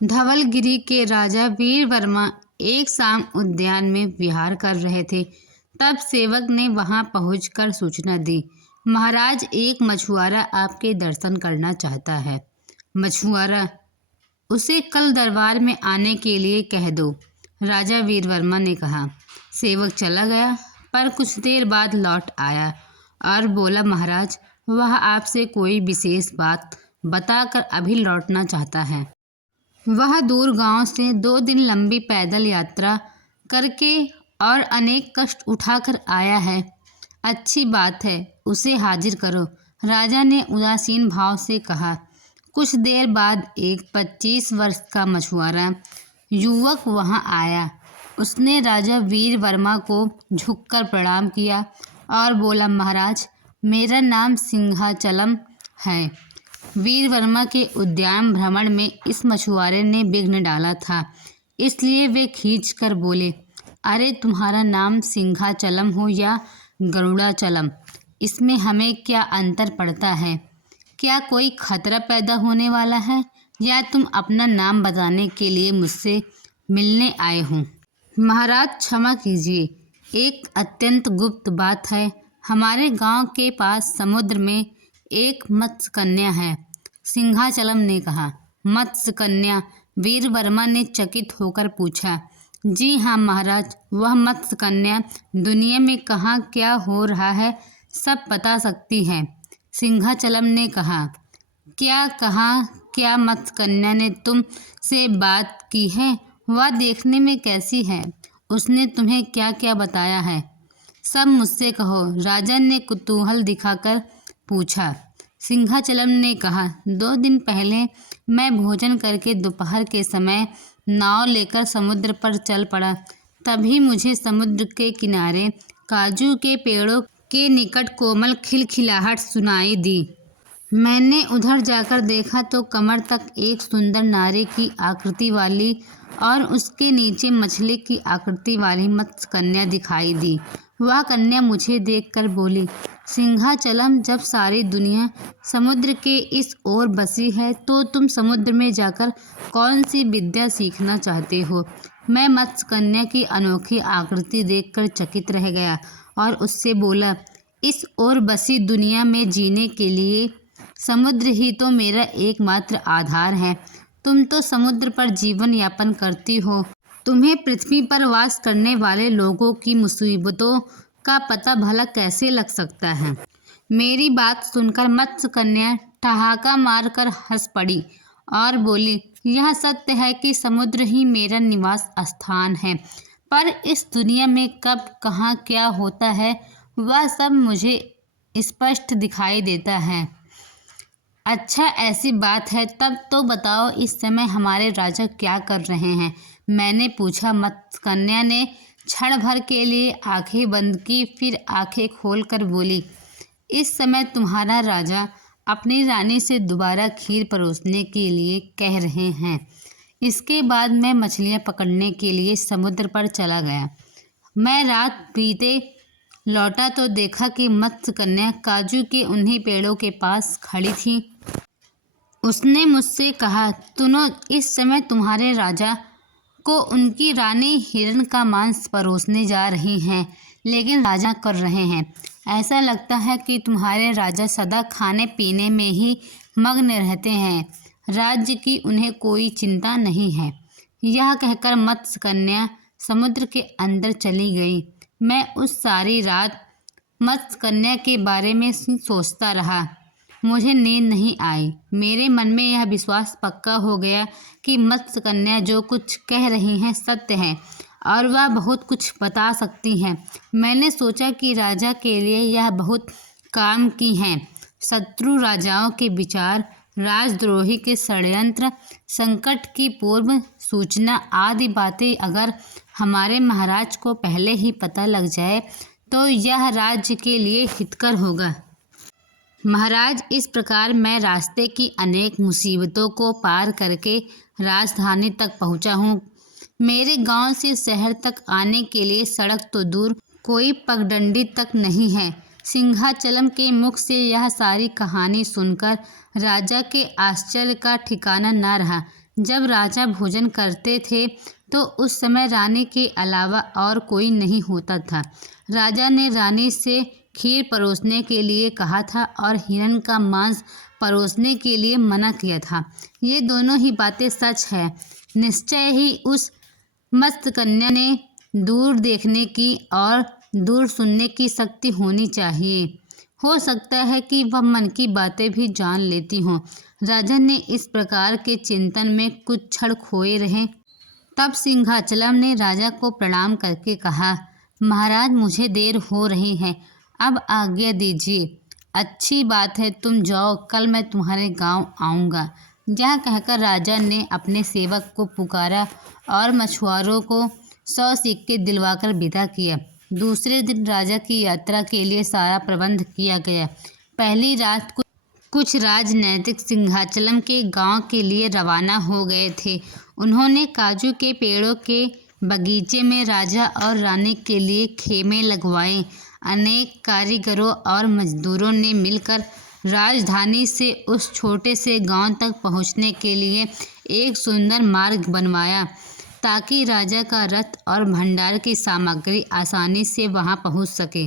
धवलगिरी के राजा वीर वर्मा एक शाम उद्यान में विहार कर रहे थे। तब सेवक ने वहां पहुंचकर सूचना दी, महाराज, एक मछुआरा आपके दर्शन करना चाहता है। मछुआरा? उसे कल दरबार में आने के लिए कह दो, राजा वीर वर्मा ने कहा। सेवक चला गया, पर कुछ देर बाद लौट आया और बोला, महाराज, वह आपसे कोई विशेष बात बताकर अभी लौटना चाहता है। वह दूर गांव से 2 दिन लंबी पैदल यात्रा करके और अनेक कष्ट उठाकर आया है। अच्छी बात है, उसे हाजिर करो, राजा ने उदासीन भाव से कहा। कुछ देर बाद एक 25 वर्ष का मछुआरा युवक वहां आया। उसने राजा वीर वर्मा को झुककर प्रणाम किया और बोला, महाराज, मेरा नाम सिंहाचलम है। वीर वर्मा के उद्यान भ्रमण में इस मछुआरे ने विघ्न डाला था, इसलिए वे खींच कर बोले, अरे तुम्हारा नाम सिंहाचलम हो या गरुड़ाचलम, इसमें हमें क्या अंतर पड़ता है? क्या कोई खतरा पैदा होने वाला है या तुम अपना नाम बताने के लिए मुझसे मिलने आए हो? महाराज, क्षमा कीजिए, एक अत्यंत गुप्त बात है। हमारे गांव के पास समुद्र में एक मत्स्य कन्या है, सिंहाचलम ने कहा। मत्स्य कन्या? वीर वर्मा ने चकित होकर पूछा। जी हाँ महाराज, वह मत्स्य कन्या दुनिया में कहाँ क्या हो रहा है सब बता सकती है, सिंहाचलम ने कहा। क्या कहा? क्या मत्स्य कन्या ने तुम से बात की है? वह देखने में कैसी है? उसने तुम्हें क्या क्या बताया है? सब मुझसे कहो, राजा ने कुतूहल दिखाकर पूछा। सिंहाचलम ने कहा, 2 दिन पहले मैं भोजन करके दोपहर के समय नाव लेकर समुद्र पर चल पड़ा। तभी मुझे समुद्र के किनारे काजू के पेड़ों के निकट कोमल खिलखिलाहट सुनाई दी। मैंने उधर जाकर देखा तो कमर तक एक सुंदर नारी की आकृति वाली और उसके नीचे मछली की आकृति वाली मत्स्य कन्या दिखाई दी। वह कन्या मुझे देखकर बोली, सिंहाचलम, जब सारी दुनिया समुद्र के इस ओर बसी है तो तुम समुद्र में जाकर कौन सी विद्या सीखना चाहते हो? मैं मत्स्य कन्या की अनोखी आकृति देखकर चकित रह गया और उससे बोला, इस ओर बसी दुनिया में जीने के लिए समुद्र ही तो मेरा एकमात्र आधार है। तुम तो समुद्र पर जीवन यापन करती हो, तुम्हें पृथ्वी पर वास करने वाले लोगों की मुसीबतों का पता भला कैसे लग सकता है? मेरी बात सुनकर मत्स्य कन्या ठहाका मारकर हंस पड़ी और बोली, यह सत्य है कि समुद्र ही मेरा निवास स्थान है, पर इस दुनिया में कब कहाँ क्या होता है वह सब मुझे स्पष्ट दिखाई देता है। अच्छा, ऐसी बात है, तब तो बताओ इस समय हमारे राजा क्या कर रहे हैं? मैंने पूछा। मत्स्य कन्या ने क्षण भर के लिए आंखें बंद की, फिर आंखें खोलकर बोली, इस समय तुम्हारा राजा अपनी रानी से दोबारा खीर परोसने के लिए कह रहे हैं। इसके बाद मैं मछलियां पकड़ने के लिए समुद्र पर चला गया। मैं रात बीते लौटा तो देखा कि मत्स्य कन्या काजू के उन्हीं पेड़ों के पास खड़ी थी। उसने मुझसे कहा, सुनो, इस समय तुम्हारे राजा को उनकी रानी हिरण का मांस परोसने जा रही हैं, लेकिन राजा कर रहे हैं। ऐसा लगता है कि तुम्हारे राजा सदा खाने पीने में ही मग्न रहते हैं, राज्य की उन्हें कोई चिंता नहीं है। यह कहकर मत्स्य कन्या समुद्र के अंदर चली गई। मैं उस सारी रात मत्स्य कन्या के बारे में सोचता रहा। मुझे नींद नहीं आई। मेरे मन में यह विश्वास पक्का हो गया कि मत्स्य कन्या जो कुछ कह रही हैं सत्य है और वह बहुत कुछ बता सकती हैं। मैंने सोचा कि राजा के लिए यह बहुत काम की हैं। शत्रु राजाओं के विचार, राजद्रोही के षड्यंत्र, संकट की पूर्व सूचना आदि बातें अगर हमारे महाराज को पहले ही पता लग जाए तो यह राज्य के लिए हितकर होगा। महाराज, इस प्रकार मैं रास्ते की अनेक मुसीबतों को पार करके राजधानी तक पहुंचा हूँ। मेरे गांव से शहर तक आने के लिए सड़क तो दूर, कोई पगडंडी तक नहीं है। सिंहाचलम के मुख से यह सारी कहानी सुनकर राजा के आश्चर्य का ठिकाना न रहा। जब राजा भोजन करते थे तो उस समय रानी के अलावा और कोई नहीं होता था। राजा ने रानी से खीर परोसने के लिए कहा था और हिरण का मांस परोसने के लिए मना किया था। ये दोनों ही बातें सच है। निश्चय ही उस मस्त कन्या ने दूर देखने की और दूर सुनने की शक्ति होनी चाहिए। हो सकता है कि वह मन की बातें भी जान लेती हों। राजा ने इस प्रकार के चिंतन में कुछ क्षण खोए रहे। तब सिंहाचलम ने राजा को प्रणाम करके कहा, महाराज मुझे देर हो रही है, अब आज्ञा दीजिए। अच्छी बात है, तुम जाओ, कल मैं तुम्हारे गांव आऊँगा। यह कहकर राजा ने अपने सेवक को पुकारा और मछुआरों को 100 सिक्के दिलवाकर विदा किया। दूसरे दिन राजा की यात्रा के लिए सारा प्रबंध किया गया। पहली रात कुछ राजनैतिक सिंहाचलम के गांव के लिए रवाना हो गए थे। उन्होंने काजू के पेड़ों के बगीचे में राजा और रानी के लिए खेमे लगवाए। अनेक कारीगरों और मजदूरों ने मिलकर राजधानी से उस छोटे से गांव तक पहुंचने के लिए एक सुंदर मार्ग बनवाया, ताकि राजा का रथ और भंडार की सामग्री आसानी से वहां पहुंच सके।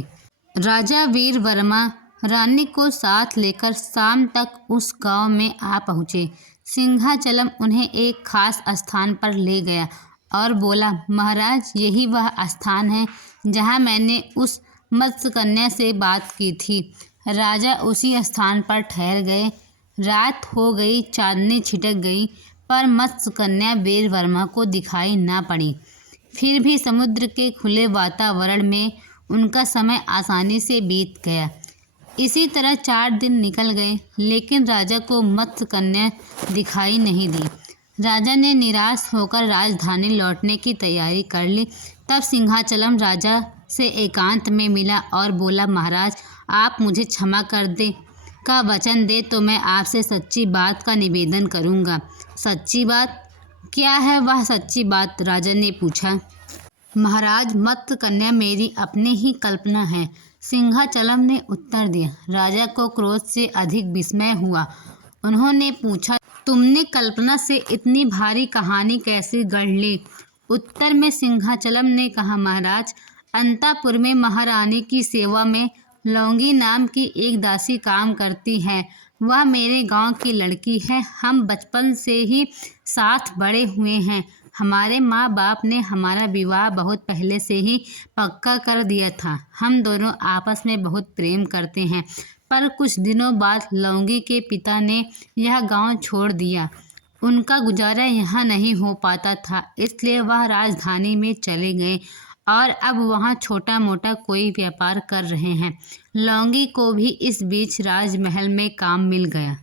राजा वीर वर्मा रानी को साथ लेकर शाम तक उस गांव में आ पहुँचे। सिंहाचलम उन्हें एक खास स्थान पर ले गया और बोला, महाराज यही वह स्थान है जहां मैंने उस मत्स्य कन्या से बात की थी। राजा उसी स्थान पर ठहर गए। रात हो गई, चांदनी छिटक गई, पर मत्स्य कन्या वीर वर्मा को दिखाई ना पड़ी। फिर भी समुद्र के खुले वातावरण में उनका समय आसानी से बीत गया। इसी तरह 4 दिन निकल गए, लेकिन राजा को मत्स्य कन्या दिखाई नहीं दी। राजा ने निराश होकर राजधानी लौटने की तैयारी कर ली। तब सिंहाचलम राजा से एकांत में मिला और बोला, महाराज आप मुझे क्षमा कर दें का वचन दे तो मैं आपसे सच्ची बात का निवेदन करूंगा। सच्ची बात? क्या है वह सच्ची बात? राजा ने पूछा। महाराज मत्स्य कन्या मेरी अपनी ही कल्पना है, सिंहाचलम ने उत्तर दिया। राजा को क्रोध से अधिक विस्मय हुआ। उन्होंने पूछा, तुमने कल्पना से इतनी भारी कहानी कैसे गढ़ ली? उत्तर में सिंहाचलम ने कहा, महाराज अंतापुर में महारानी की सेवा में लौंगी नाम की एक दासी काम करती है। वह मेरे गांव की लड़की है। हम बचपन से ही साथ बड़े हुए हैं। हमारे माँ बाप ने हमारा विवाह बहुत पहले से ही पक्का कर दिया था। हम दोनों आपस में बहुत प्रेम करते हैं, पर कुछ दिनों बाद लौंगी के पिता ने यह गांव छोड़ दिया। उनका गुजारा यहाँ नहीं हो पाता था, इसलिए वह राजधानी में चले गए और अब वहाँ छोटा मोटा कोई व्यापार कर रहे हैं। लौंगी को भी इस बीच राजमहल में काम मिल गया।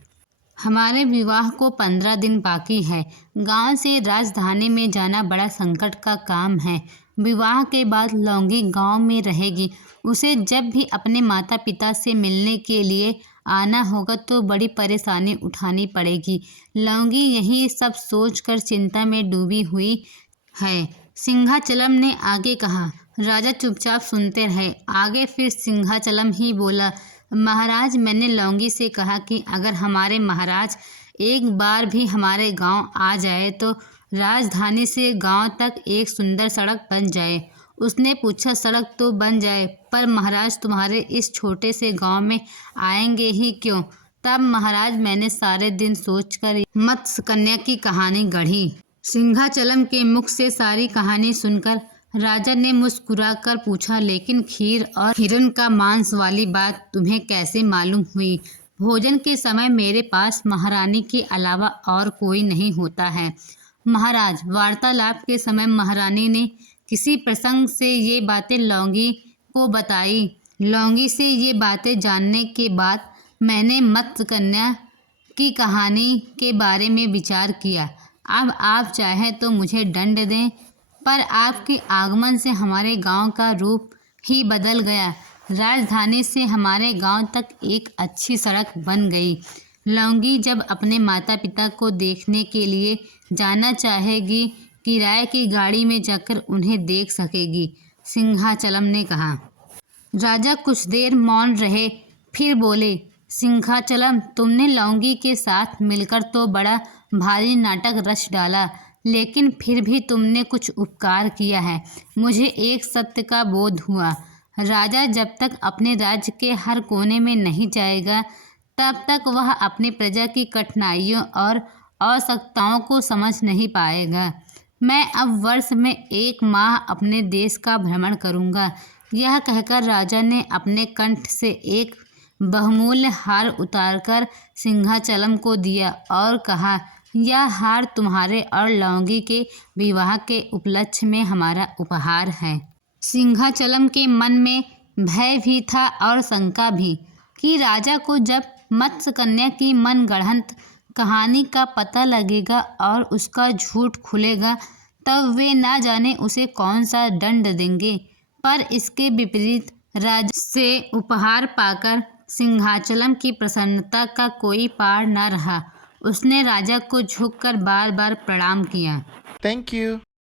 हमारे विवाह को 15 दिन बाकी है। गांव से राजधानी में जाना बड़ा संकट का काम है। विवाह के बाद लौंगी गांव में रहेगी। उसे जब भी अपने माता पिता से मिलने के लिए आना होगा तो बड़ी परेशानी उठानी पड़ेगी। लौंगी यही सब सोचकर चिंता में डूबी हुई है। सिंहाचलम ने आगे कहा। राजा चुपचाप सुनते रहे। आगे फिर सिंहाचलम ही बोला, महाराज मैंने लौंगी से कहा कि अगर हमारे महाराज एक बार भी हमारे गांव आ जाए तो राजधानी से गांव तक एक सुंदर सड़क बन जाए। उसने पूछा, सड़क तो बन जाए, पर महाराज तुम्हारे इस छोटे से गांव में आएंगे ही क्यों? तब महाराज मैंने सारे दिन सोचकर मत्स्य कन्या की कहानी गढ़ी। सिंहाचलम के मुख से सारी कहानी सुनकर राजा ने मुस्कुराकर पूछा, लेकिन खीर और हिरण का मांस वाली बात तुम्हें कैसे मालूम हुई? भोजन के समय मेरे पास महारानी के अलावा और कोई नहीं होता है। महाराज वार्तालाप के समय महारानी ने किसी प्रसंग से ये बातें लौंगी को बताई। लौंगी से ये बातें जानने के बाद मैंने मत्स्य कन्या की कहानी के बारे में विचार किया। अब आप चाहे तो मुझे दंड दें, पर आपके आगमन से हमारे गांव का रूप ही बदल गया। राजधानी से हमारे गांव तक एक अच्छी सड़क बन गई। लौंगी जब अपने माता पिता को देखने के लिए जाना चाहेगी, किराए की गाड़ी में जाकर उन्हें देख सकेगी, सिंहाचलम ने कहा। राजा कुछ देर मौन रहे, फिर बोले, सिंहाचलम तुमने लौंगी के साथ मिलकर तो बड़ा भारी नाटक रच डाला, लेकिन फिर भी तुमने कुछ उपकार किया है। मुझे एक सत्य का बोध हुआ। राजा जब तक अपने राज्य के हर कोने में नहीं जाएगा, तब तक वह अपनी प्रजा की कठिनाइयों और आवश्यकताओं को समझ नहीं पाएगा। मैं अब वर्ष में 1 माह अपने देश का भ्रमण करूंगा। यह कहकर राजा ने अपने कंठ से एक बहुमूल्य हार उतारकर सिंहाचलम को दिया और कहा, यह हार तुम्हारे और लौंगी के विवाह के उपलक्ष्य में हमारा उपहार है। सिंहाचलम के मन में भय भी था और शंका भी कि राजा को जब मत्स्य कन्या की मनगढ़ंत कहानी का पता लगेगा और उसका झूठ खुलेगा, तब वे ना जाने उसे कौन सा दंड देंगे। पर इसके विपरीत राजा से उपहार पाकर सिंहाचलम की प्रसन्नता का कोई पार न रहा। उसने राजा को झुककर बार बार प्रणाम किया। Thank you.